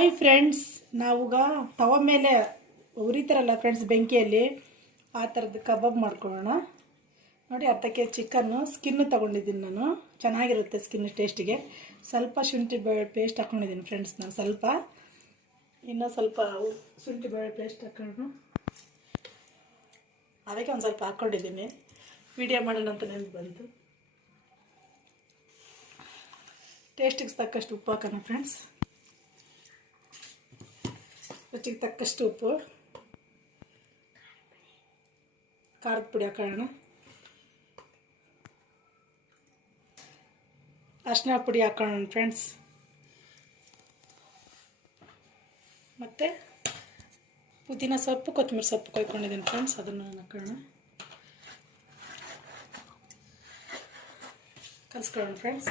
Hi friends, ನಾವೀಗ ತವ ಮೇಲೆ ಉರಿತಾರಲ್ಲ ಫ್ರೆಂಡ್ಸ್ ಬೆಂಕಿಯಲ್ಲಿ, ಆ ಥರದ್ದು ಕಬಾಬ್ ಮಾಡ್ಕೊಳ್ಳೋಣ. ನೋಡಿ, ಅರ್ಧ ಕೆ ಜಿ ಚಿಕನ್ನು ಸ್ಕಿನ್ನು ತೊಗೊಂಡಿದ್ದೀನಿ ನಾನು. ಚೆನ್ನಾಗಿರುತ್ತೆ ಸ್ಕಿನ್ ಟೇಸ್ಟಿಗೆ. ಸ್ವಲ್ಪ ಶುಂಠಿ ಬೆಳ್ಳುಳ್ಳಿ ಪೇಸ್ಟ್ ಹಾಕ್ಕೊಂಡಿದ್ದೀನಿ ಫ್ರೆಂಡ್ಸ್. ನಾನು ಸ್ವಲ್ಪ ಇನ್ನೂ ಸ್ವಲ್ಪ ಶುಂಠಿ ಬೆಳ್ಳುಳ್ಳಿ ಪೇಸ್ಟ್ ಹಾಕೊಂಡು ಅದಕ್ಕೆ ಒಂದು ಸ್ವಲ್ಪ ಹಾಕ್ಕೊಂಡಿದ್ದೀನಿ. ವಿಡಿಯೋ ಮಾಡೋಣ ಅಂತ ನೆನಪು ಬಂತು. ಟೇಸ್ಟಿಗೆ ತಕ್ಕಷ್ಟು ಉಪ್ಪು ಹಾಕೋಣ ಫ್ರೆಂಡ್ಸ್. ರುಚಿಗೆ ತಕ್ಕಷ್ಟು ಉಪ್ಪು, ಖಾರದ ಪುಡಿ ಹಾಕೋಣ, ಅರಿಶಿನ ಪುಡಿ ಹಾಕೋಣ ಫ್ರೆಂಡ್ಸ್, ಮತ್ತು ಪುದೀನ ಸೊಪ್ಪು ಕೊತ್ತಂಬರಿ ಸೊಪ್ಪು ಕೊಯ್ಕೊಂಡಿದ್ದೀನಿ ಫ್ರೆಂಡ್ಸ್, ಅದನ್ನು ಹಾಕೋಣ, ಕಲಿಸ್ಕೊಳ್ಳೋಣ ಫ್ರೆಂಡ್ಸ್.